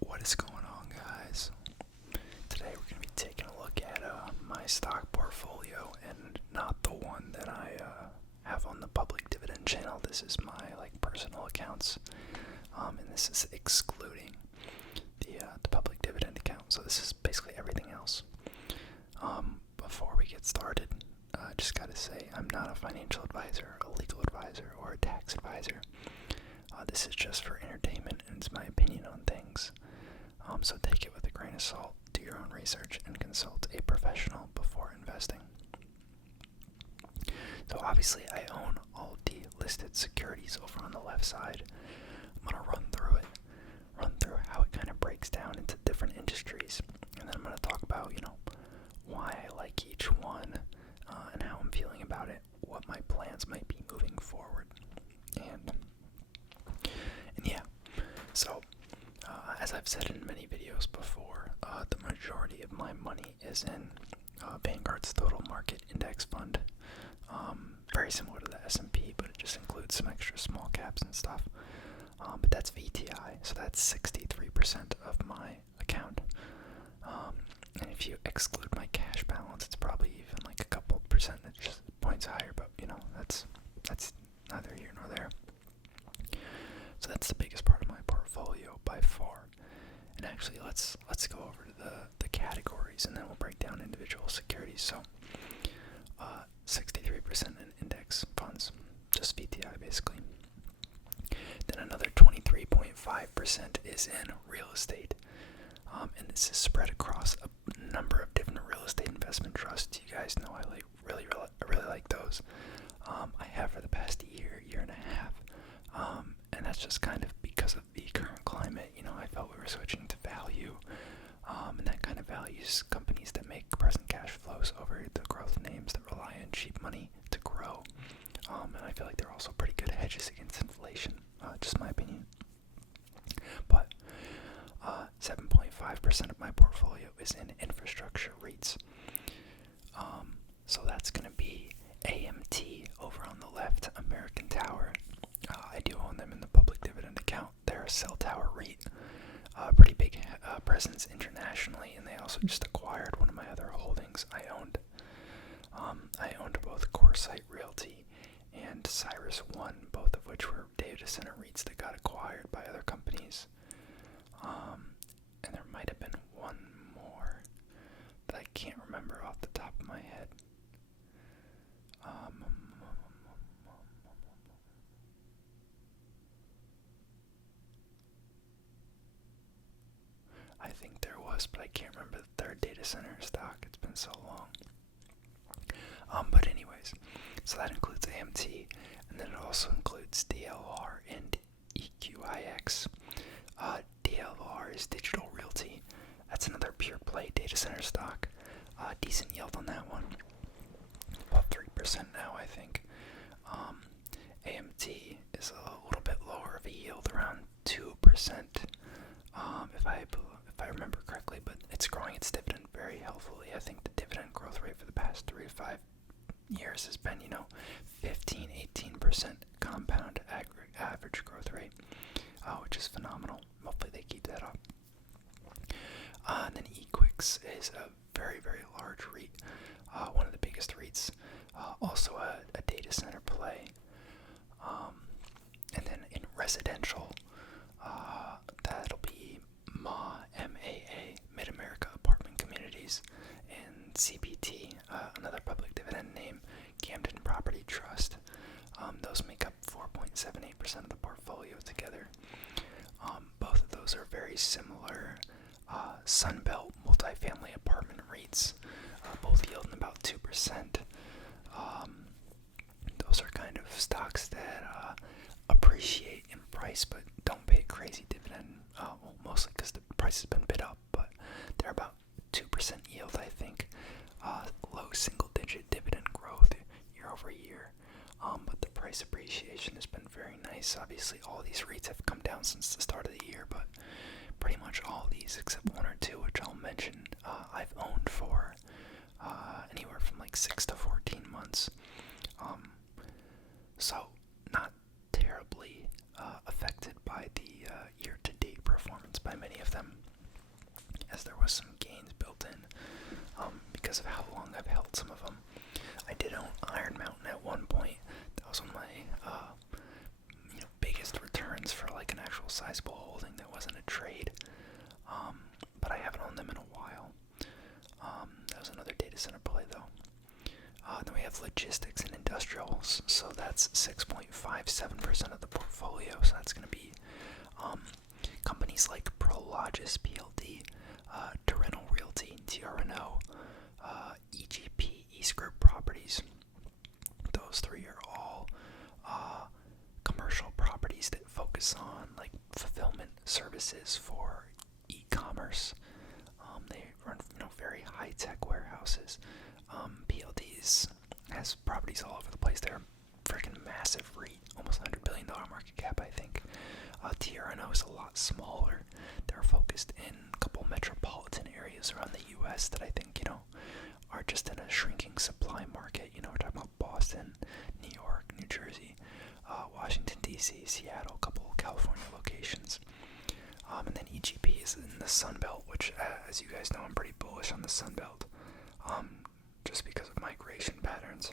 What is going on, guys? Today we're going to be taking a look at my stock portfolio, and not the one that I have on the public dividend channel. This is my personal accounts, and this is excluding the public dividend account. So this is basically everything else. Before we get started, I just got to say I'm not a financial advisor, a legal advisor, or a tax advisor. This is just for entertainment, and it's my opinion on things. So take it with a grain of salt, do your own research, and consult a professional before investing. So obviously I own all the listed securities over on the left side. I'm going to run through how it kind of breaks down into different industries, and then I'm going to talk about, why I like each one, and how I'm feeling about it, what my plans might be moving forward. And yeah, so as I've said in many videos before, the majority of my money is in Vanguard's Total Market Index Fund. Very similar to the S&P, but it just includes some extra small caps and stuff. But that's VTI, so that's 63% of my account. And if you exclude my cash balance, it's probably even a couple percentage points higher, but that's neither here nor there. So that's the biggest part of my portfolio by far. And actually, let's go over to the categories, and then we'll break down individual securities. So 63% in index funds, just VTI basically. Then another 23.5% is in real estate. And this is spread across a number of different real estate investment trusts. You guys know I really like those. I have for the past year and a half. And that's just kind of because of the current climate. I felt we were switching to value. And that kind of values companies that make present cash flows over the growth names that rely on cheap money to grow. And I feel like they're also pretty good hedges against inflation. Just my opinion. But 7.5% of my portfolio is in infrastructure REITs. So that's going to be AMT over on the left, American Tower. I do own them in the public dividend account. They're a cell tower REIT, pretty big presence internationally, and they also just acquired one of my other holdings I owned. I owned both CoreSite Realty and Cyrus One, both of which were data center REITs that got acquired by other companies. And there might have been one more, but I can't remember off the top of my head. I think there was, but I can't remember the third data center stock. It's been so long. But anyways, so that includes AMT, and then it also includes DLR and EQIX. DLR is Digital Realty. That's another pure play data center stock. Decent yield on that one. About 3% now, I think. AMT is a little bit lower of a yield, around 2%. If I remember correctly, but it's growing its dividend very healthily. I think the dividend growth rate for the past 3 to 5 years has been, 15-18% compound average growth rate, which is phenomenal. Hopefully they keep that up. And then Equix is a very, very large REIT, one of the biggest REITs, also a data center play. And then in residential, that'll be MAA, Mid-America Apartment Communities, and CPT, another public dividend name, Camden Property Trust. Those make up 4.78% of the portfolio together. Both of those are very similar Sunbelt multifamily apartment REITs, both yielding about 2%. Those are kind of stocks that appreciate in price but don't pay a crazy dividend, mostly because the price has been bid up, but they're about 2% yield, I think. Low single-digit dividend growth year over year, but the price appreciation has been very nice. Obviously, all these REITs have come down since the start of the year, but pretty much all these, except one or two, which I'll mention, I've owned for anywhere from 6 to 14 months. So not terribly affected by the year-to-date performance by many of them. sizable holding that wasn't a trade, but I haven't owned them in a while. That was another data center play though. Then we have logistics and industrials, so that's 6.57% of the portfolio. So that's going to be companies like Prologis PLD, Terrenal Realty, TRNO, EGP, East Group Properties. Those three are all commercial properties that focus on like fulfillment services for e-commerce. They run, very high-tech warehouses. PLD's has properties all over the place. They're a freaking massive REIT, almost $100 billion market cap, I think. TRNO is a lot smaller. They're focused in a couple metropolitan areas around the U.S. that I think, are just in a shrinking supply market. We're talking about Boston, New York, New Jersey, Washington, D.C., Seattle, a couple California locations. And then EGP is in the Sun Belt, which, as you guys know, I'm pretty bullish on the Sun Belt, just because of migration patterns.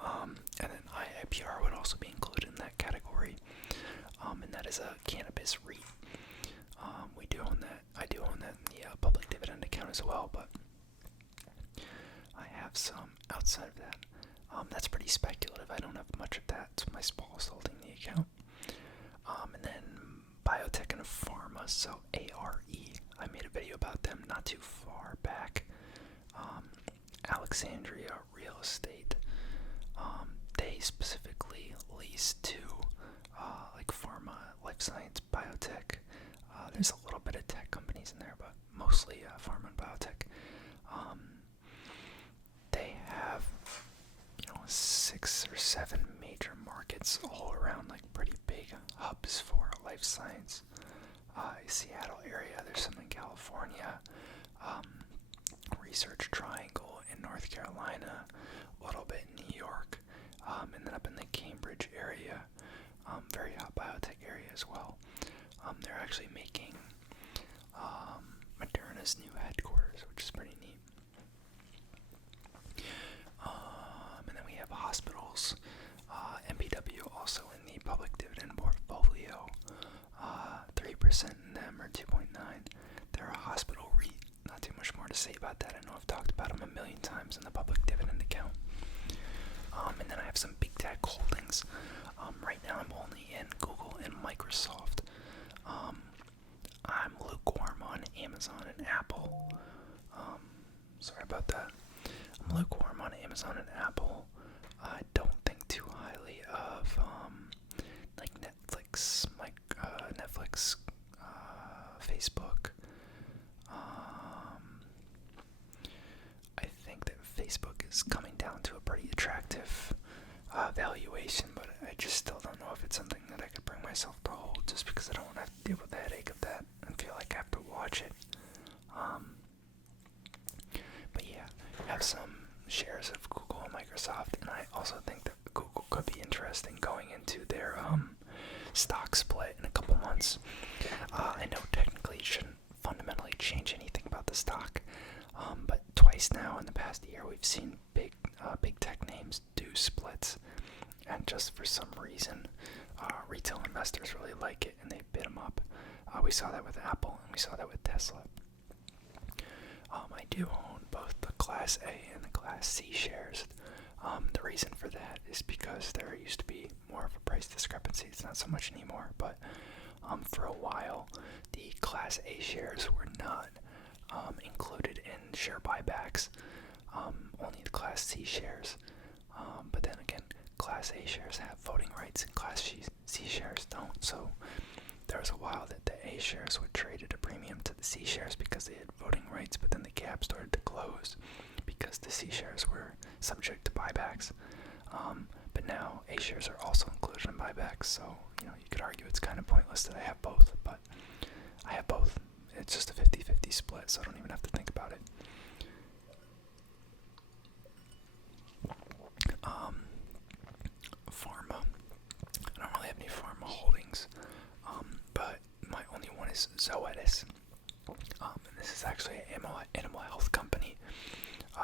And then IIPR would also be included in that category, and that is a cannabis REIT. We do own that. I do own that in the public dividend account as well, but I have some outside of that. That's pretty speculative. I don't have much of that. It's my smallest holding in the account. And then biotech and pharma, so ARE. I made a video about them not too far back. Alexandria Real Estate. They specifically lease to like pharma, life science, biotech. There's a little bit of tech companies in there, but mostly pharma and biotech. They have 6 or 7 major markets all around, like pretty big hubs for life science. Seattle area, there's some in California, Research Triangle in North Carolina, a little bit in New York, and then up in the Cambridge area, very hot biotech area as well. They're actually making Moderna's new headquarters, which is pretty neat. And then we have hospitals, MPW also in the public dividend portfolio, 3% in them, or 2.9. They're a hospital REIT. Not too much more to say about that. I know I've talked about them a million times in the public dividend account. And then I have some big tech holdings. Right now I'm only in Google and Microsoft. I'm lukewarm on Amazon and Apple. Sorry about that. I'm lukewarm on Amazon and Apple. I don't think too highly of like Netflix, Netflix, Facebook. I think that Facebook is coming down to a pretty attractive valuation, but I just still don't know if it's something that I could bring myself to hold, just because I don't want to have to deal with the headache of that and feel like I have to watch it. But yeah, I have some shares of Google and Microsoft, and I also think that Google could be interesting going into their stock split in a couple months. I know technically it shouldn't fundamentally change anything about the stock, but twice now in the past year we've seen big tech names do splits, and just for some reason retail investors really like it and they bid them up. We saw that with Apple and we saw that with Tesla. I do own both the Class A and the Class C shares. The reason for that is because there used to be more of a price discrepancy. It's not so much anymore, but for a while the Class A shares were not included in share buybacks, only the Class C shares. But then again, Class A shares have voting rights and Class C shares don't. So there was a while that the A shares would trade at a premium to the C shares because they had voting rights, but then the gap started to close because the C shares were subject to buybacks. But now A shares are also included in buybacks, so you could argue it's kind of pointless that I have both, but I have both. It's just a 50-50 split, so I don't even have to think about it. Pharma. I don't really have any pharma holdings, but my only one is Zoetis. And this is actually an animal health company.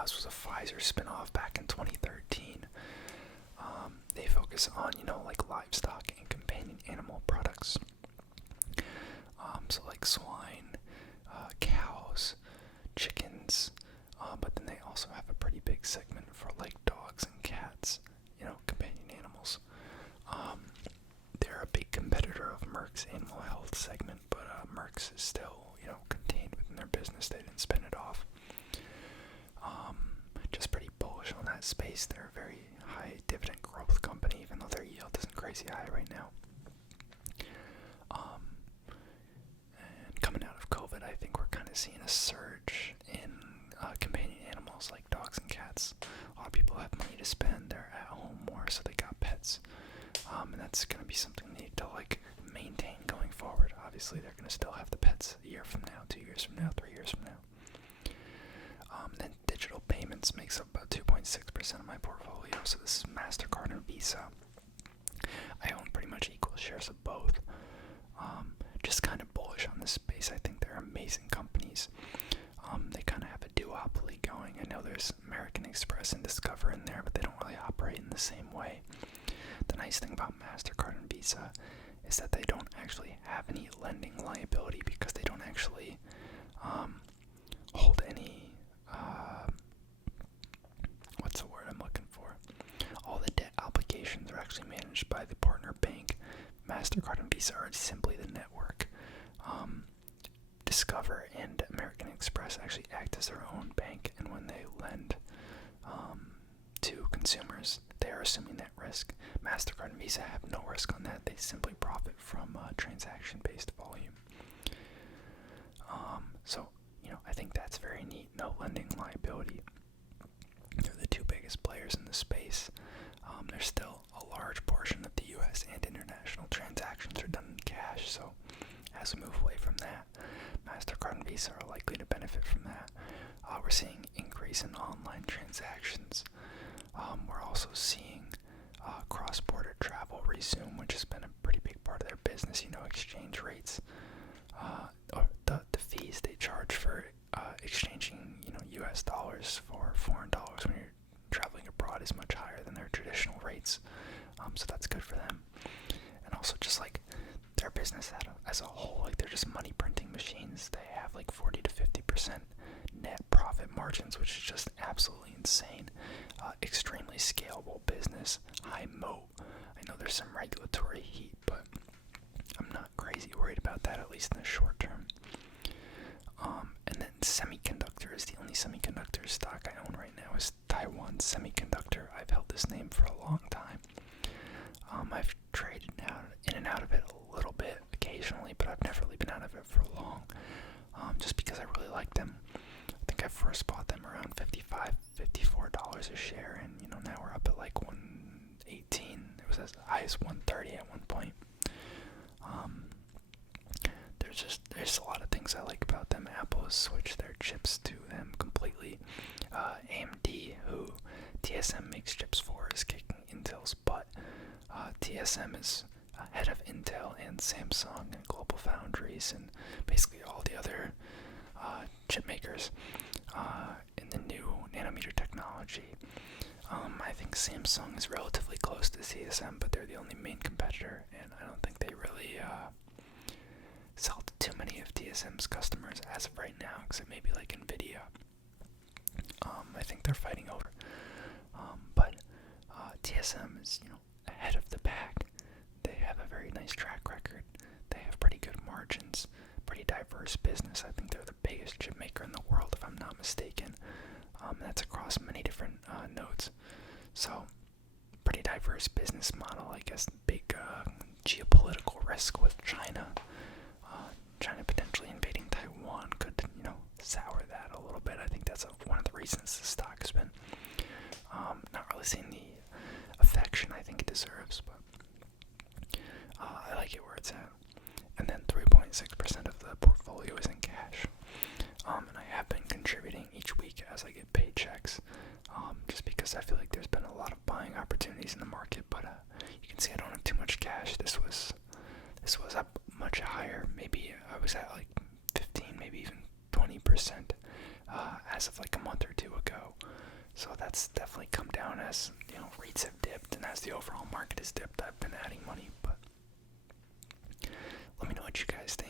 This was a Pfizer spinoff back in 2013. They focus on, like livestock and companion companion animal products. So like swine, cows, chickens, but then they also have a pretty big segment for like dogs and cats, companion animals. They're a big competitor of Merck's animal health segment, but Merck's is still, contained within their business. They didn't spin it off. Just pretty bullish on that space. They're a very high dividend growth company, even though their yield isn't crazy high right now. And coming out of COVID, I think we're kind of seeing a surge in companion animals like dogs and cats. A lot of people have money to spend. They're at home more, so they got pets. And that's going to be something they need to maintain going forward. Obviously, they're going to still have the pets a year from now, 2 years from now, 3 years from now. Then digital payments makes up about 2.6% of my portfolio. So this is Mastercard and Visa. I own pretty much equal shares of both. Just kind of bullish on this space. I think they're amazing companies. They kind of have a duopoly going. I know there's American Express and Discover in there, but they don't really operate in the same way. The nice thing about Mastercard and Visa is that they don't actually have any lending liability because they don't actually hold any, what's the word I'm looking for? All the debt obligations are actually managed by the partner bank. Mastercard and Visa are simply the network. Discover and American Express actually act as their own bank, and when they lend to consumers, they are assuming that risk. Mastercard and Visa have no risk on that. They simply profit from transaction-based volume. So, I think that's very neat. No lending liability. They're the two biggest players in the space. There's still a large portion of the U.S. and international transactions are done in cash, so as we move away from that, Mastercard and Visa are likely to benefit from that. We're seeing increase in online transactions. We're also seeing cross-border travel resume, which has been a pretty big part of their business. Exchange rates, or the fees they charge for exchanging, U.S. dollars for foreign dollars when you're traveling abroad is much higher than their traditional rates. So that's good for them. And also just their business as a whole, they're just money printing machines. They have 40 to 50% net profit margins, which is just absolutely insane. Extremely scalable business, high moat. I know there's some regulatory heat, but I'm not crazy worried about that, at least in the short term. And then Semiconductor is the only semiconductor stock I own right now is Taiwan Semiconductor. I've held this name for a long time. I've traded in and out of it a little bit occasionally, but I've never really been out of it for long, just because I really like them. I think I first bought them around $55, $54 a share, and now we're up at $118. It was as high as $130 at one point. There's a lot of things I like about them. Apple has switched their chips to them completely. AMD, who TSM makes chips for, is kicking Intel's butt. TSM is ahead of Intel and Samsung and Global Foundries and basically all the other chip makers in the new nanometer technology. I think Samsung is relatively close to TSM, but they're the only main competitor, and I don't think they really sell to too many of TSM's customers as of right now, except maybe Nvidia. I think they're fighting over. But TSM is, ahead of the pack. They have a very nice track record. They have pretty good margins, pretty diverse business. I think they're the biggest chip maker in the world, if I'm not mistaken. That's across many different nodes. So, pretty diverse business model. I guess big geopolitical risk with China. China potentially invading Taiwan could, sour that a little bit. I think that's one of the reasons the stock has been not really seeing the affection I think it deserves, but I like it where it's at. And then 3.6% of the portfolio is in cash. And I have been contributing each week as I get paychecks, just because I feel like there's been a lot of buying opportunities in the market, but you can see I don't have too much cash. This was up much higher. Maybe I was at 15, maybe even 20% as of a month or two ago. So that's definitely come down as, REITs have dipped, and as the overall market has dipped, I've been adding money, but what you guys